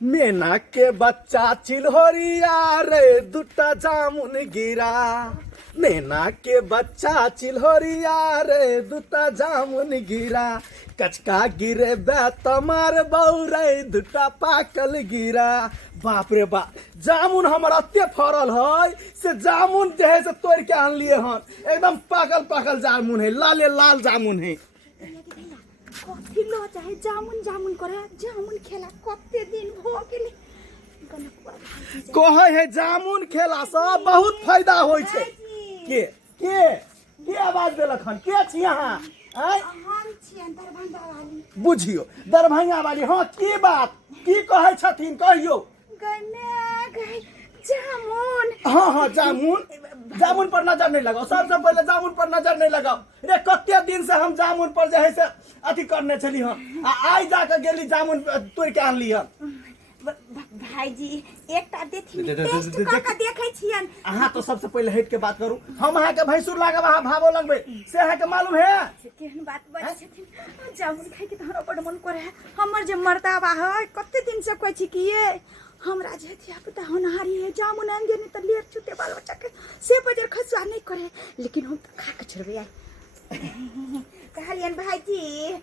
मेना के बच्चा चिल्होरिया रे दुटा जामुन गिरा। मेना के बच्चा चिल्होरिया रे दुटा जामुन गिरा। कचका गिरे बे तमार बौरे दुटा पाकल गिरा। बाप रे बाप, जामुन हमारा अत्ते फरल है से जामुन जे है से तोड़ के आन लिए हन। एकदम पाकल पाकल जामुन है, लाले लाल जामुन है। कथी लो चाहे जामुन जामुन करे, जामुन खेला कते दिन हो गेले। कहे है जामुन खेला से बहुत फायदा होय छै। के के के आवाज देलक हन? के छी अहाँ? हम छियन दरभंगा वाली। बुझियो दरभंगा वाली। हाँ, की बात की कहे छथिन कहियो? गने गए जामुन। हाँ हाँ, जामुन। जामुन पर नजर नहीं लगाओ, सबसे पहले जामुन पर नजर नहीं लगाओ रे। कते दिन से हम जामुन पर जे है से अथी करने चली हम, आई जाके गेली जामुन तोड़ के आनली हम। भाईजी एकटा देथिन, टेस्ट क के देखै छियन। अहाँ तो सबसे पहले हट के बात करू। हम अहाँ के भैंसुर लागब, अहाँ भावो लगबे से अहाँ के मालूम है? केहन बात बजै छथिन। जामुन खाइ के त हमरा बड मन करे है। हमर जे मर्दाबा है कते दिन से कहै छी कि ये हमरा जे धिया पुता होनहारी है, जामुन आन देने त लेर छुटे बाल बच्चा के से बजर खसवा नहीं करे, लेकिन हम त खा के छोड़बे आई। कहलियन भाईजी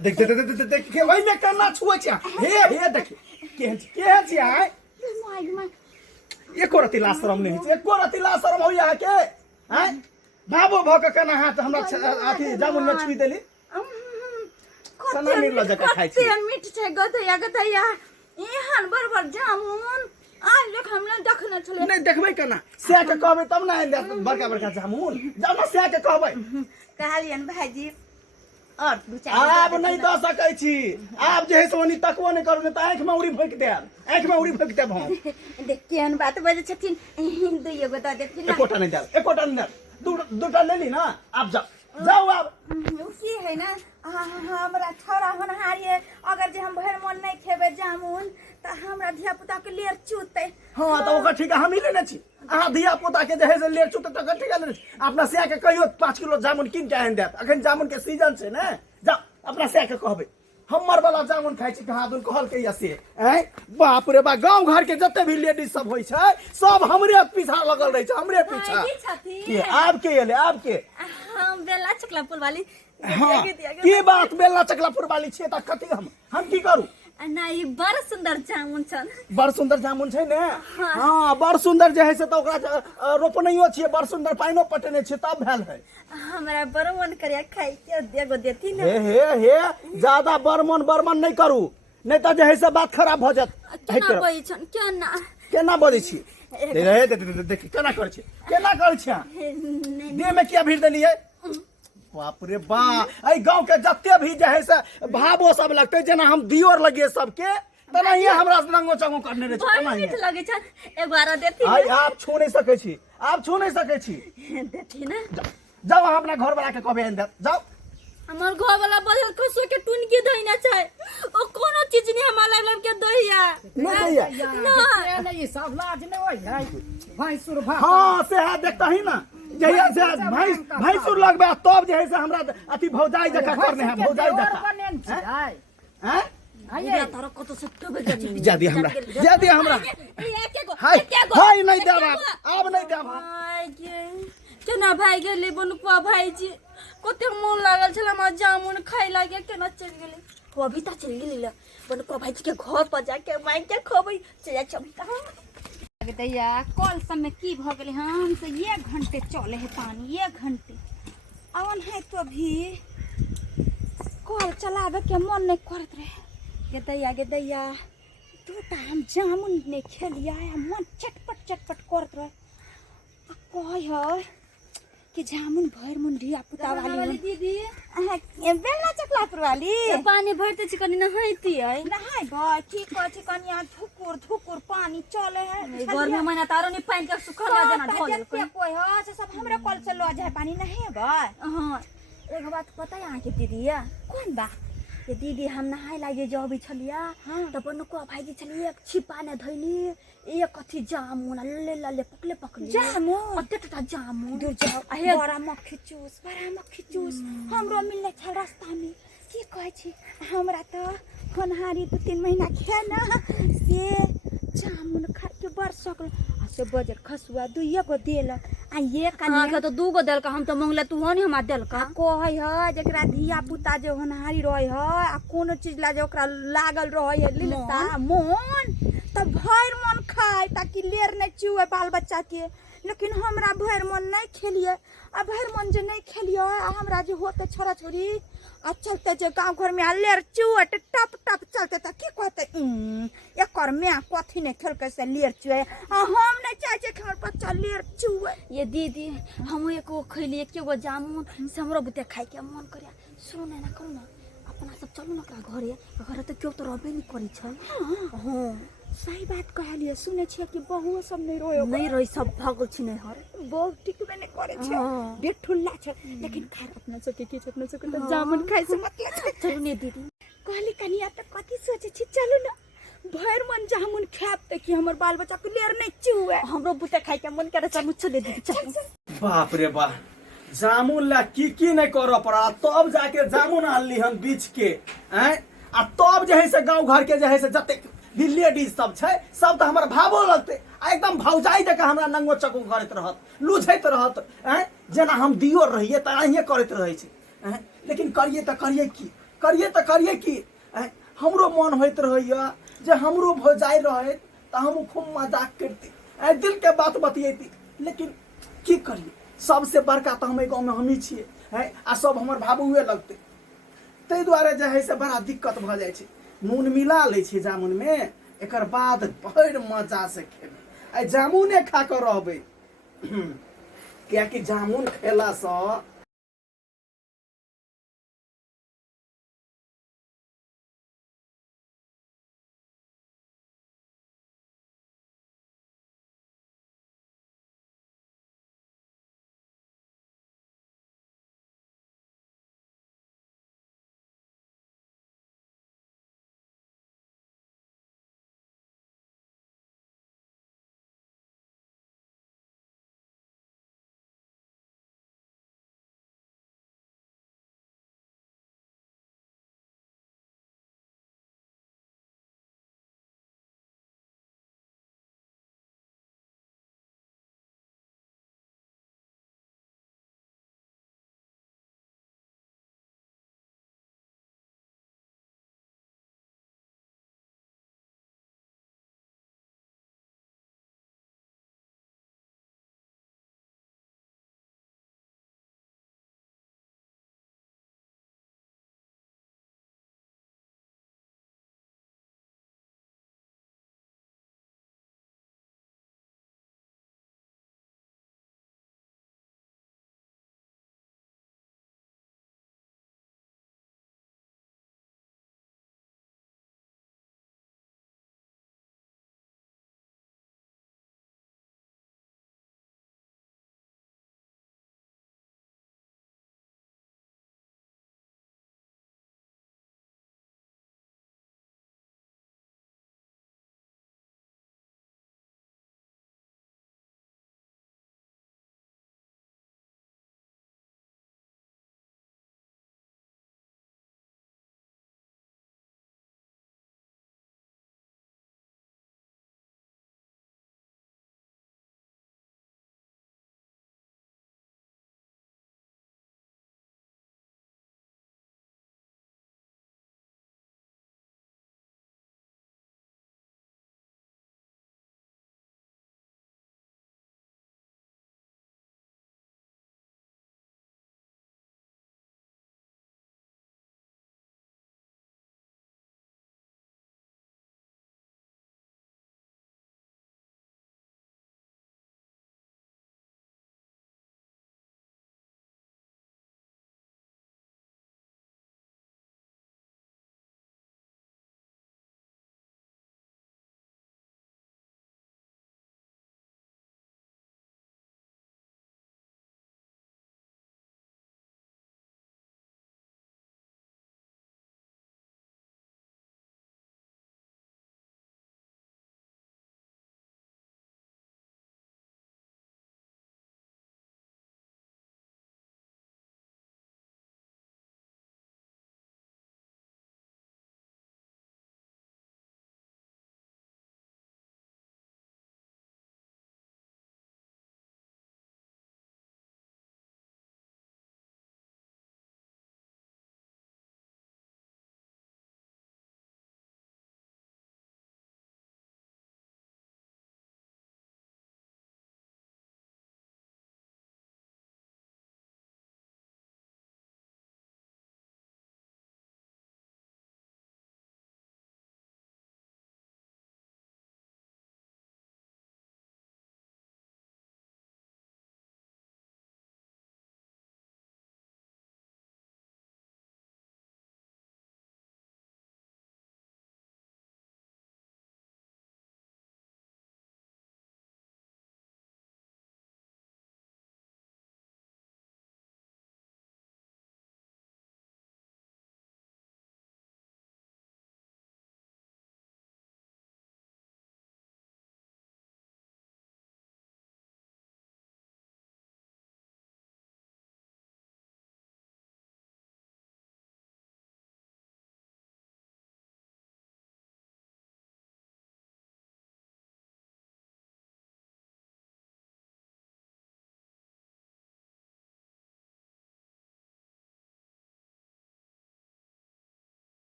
देख देख देख देख के वही में करना छुए छ। हे देख के छी आय। माय माय एको रति लाज शरम नहीं छै, एको रति लाज शरम होइया के? हैं बाबू भक के ना हाथ हमरा अथी जामुन में छुई देली। सना नहीं लजा के खाइ छी। कते मीठ छै गदैया गदैया। एहन बरबर जामुन आज लोग हमरा देखने छले। नहीं देखबै केना? से के कहबै तब ना आइन देत बड़का बड़का जामुन। जाउ ना से के कहबै। कहलियन भाईजी और दू चार आब नहीं द सकै छी। आब जे है से ओनी तकबो नहीं करबे त आंख में उड़ी फेंक देब, आंख में उड़ी फेंक देब हम। देख केहन बात बजै छथिन। दुइयो गो द देथिन ना। एकोटा नहीं देब, एकोटा नहीं देब। दूटा ले ली ना। आप जाओ जाओ आप। उसी है ना हमरा छोरा होनहारी है। अगर जे हम भर मन नहीं खेबे जामुन त हमरा धिया पुता के लेर चूते। हाँ तो ओकर ठीक हम ही लेने छी। अहाँ धिया पुता के जे है से लेर चुते त ओकर ठीक लेने छी। अपना से के कहियो 5 किलो जामुन किन के आइन देत। अखन जामुन के सीजन छै ने। जाओ अपना से के कहबै हमर वाला जामुन खाइ छी। कहाँ दुन कहल के से हैं? बाप रे बा, गांव घर के जते भी लेडीज सब होय छै सब हमरे पीछा लगल रहे छै, हमरे पीछा। के आब के एले? आब के हम बेला चकलापुर वाली। हाँ की बात? बेला चकलापुर वाली छियै त कथी हम की करू? नहीं बड़ सुंदर जामुन छन। बड़ सुंदर जामुन छै ने। हाँ बड़ सुंदर जे है से तो ओकरा रोपनियो छियै, बड़ सुंदर पाइनो पटेने छियै तब भेल है। हमरा बड़ मन करे खाइ के देगो देती ना। हे ज्यादा बरमन नहीं करू, नहीं तो जे है से बात खराब भ जात। केना बजै छन? केना बजै छी? देख केना करै छी, केना करै छी? देह में किया भीड़ देलिए? बाप रे बा, आई गांव के जत्ते भी जे है से भावो सब लगते जेना हम दियोर लगिए सबके तनाहिए हमरा रंगो चंगो करने रहे छै। मीठ लगे छन। एक बार देती आई आप छू नहीं सकै छी, आप छू नहीं सकै छी। देती ना। जाओ अहाँ अपना घर वाला के कहबे आइन देत। जाओ। हमर घर वाला बजल खसो के टून के दहिना छै। ओ कोनो चीज नहीं हमरा लाग के दहिया नहीं दैया ना। नहीं सब लाज नहीं होय है भैंसुर भा। हाँ से है देखता ही ना जहिया से भैंसुर लगबे तब जे है से हमरा अथी भौजाई जका करने है। भौजाई जका हैं? ये तारा कतो से तबे गजी जा दिया हमरा, जा दिया हमरा। हाय नहीं देब अब नहीं देब। भाई केना भाई गेली बनुआ भाईजी कते मन लागल छला हम जामुन खाइ लागे। केना चल गेली? वो अभी तक चल गेली ल बनुआ भाईजी के घर पर जाके मांग के खबै चला चबिता। दैया कल सब में की भ गेले हम से 1 घंटे चले है पानी। 1 घंटे अवन है तो भी कल चलावे के मन नहीं करत रहे। गे दैया 2टा हम जामुन नहीं खेलिया मन चटपट करत रहे। कह है कि जामुन भर मन रिया पुता वाली दीदी बेला चकलापुर वाली पानी भरते छी कनी नहाइती है। नहाय गय की कह छी कनिया धुकुर पानी चले है। गर्मी महिना तारो नहीं पानी के सुखल जना ढोल कोई हो से सब हमरे कल से लो जाए पानी नहीं है गय। हां एक बात पता है अहाँ के दीदी या कौन बा? ये दीदी हम नहाय लागे जब छलिया त बनुको भाईजी छलिए एक छिपा ने धइली एक कथी जामुन ले पकले जामुन अत्ते जामुन दूर जाओ बड़ा मक्खी चूस हमरो मिलने छ रास्ता में। की कह छी हमरा तो होनहारी 2-3 महीना खेना से कर आ से बजर खसुआ दुइये गो देलक आ ये हाँ कनिया तो 2 गो देल का हम तो मंगले तू हो नहीं हमार देल का कहै है जकरा धिया पुता जे होनहारी रहे है आ कोनो चीज ला जे ओकरा लागल रहे है लिलता मन तो भर मन खाए ताकि लेर नहीं चुए बाल बच्चा के। लेकिन हमरा भर मन नहीं खेलिए आ भर मन जे नहीं खेलिए आ हमरा जे होते छोरा छोरी आ चलते जे गांव घर में लेर चुए टप टप चलते त की कहते एकर में कथी ने खेल के से लेर चुए आ हम नहीं चाहे जे हमर बच्चा लेर चुए। ये दीदी हम एक गो खैली एक गो जामुन से हमरो बुते खाए के मन करे सुनो ना करू ना अपना सब चलू ना ओकरा घरे घरे तो क्यों तो रहबे नहीं करी छै। हां सही बात कहलिए सुने छिए कि बहुओ सब नहीं रोयो नहीं रही सब भागल छी नहीं हर बहुत टिकबे नहीं करे छै बेठुल्ला छै लेकिन खैर अपना सबके की छै अपना सबके तो जामुन खाइ से मतलब छै। चलू ने दीदी कहली कनिया तो कथी सोचे छी चलू ना भर मन जामुन खाब त कि हमर बाल बच्चा के लेर नहीं चुए हमरो बुते खाए के मन करे चलू चले दीदी चल बाप रे बाप जामुन ला की नहीं कर पड़ा तब जाके जामुन आनली हम बीच के हैं आ तब जे है से गांव घर के जे है से जते लेडीज सब छै सब तो हमर भावो लगते आ एकदम भौजाई जका हमरा नंगो चको करत रहत लुझैत रहत हैं जेना हम दियो रहिए त अहिए करत रहै छै हैं लेकिन करिए त करिए की हैं हमरो मन होइत रहैया जे हमरो भौजाई रहे त हम खूब मजाक करती ऐ दिल के बात बतियेती लेकिन की करिए सबसे बड़का तो हम गाँव में हमी छिए हैं आ सब हमर भाबुए लगते ताहि दुआरे जे है से बड़ा दिक्कत भ जाय छै नून मिला लै छै जामुन में एकर बाद बड़ मजा से खेबै आ जामुने खा के रहबै कियाकि जामुन खेला से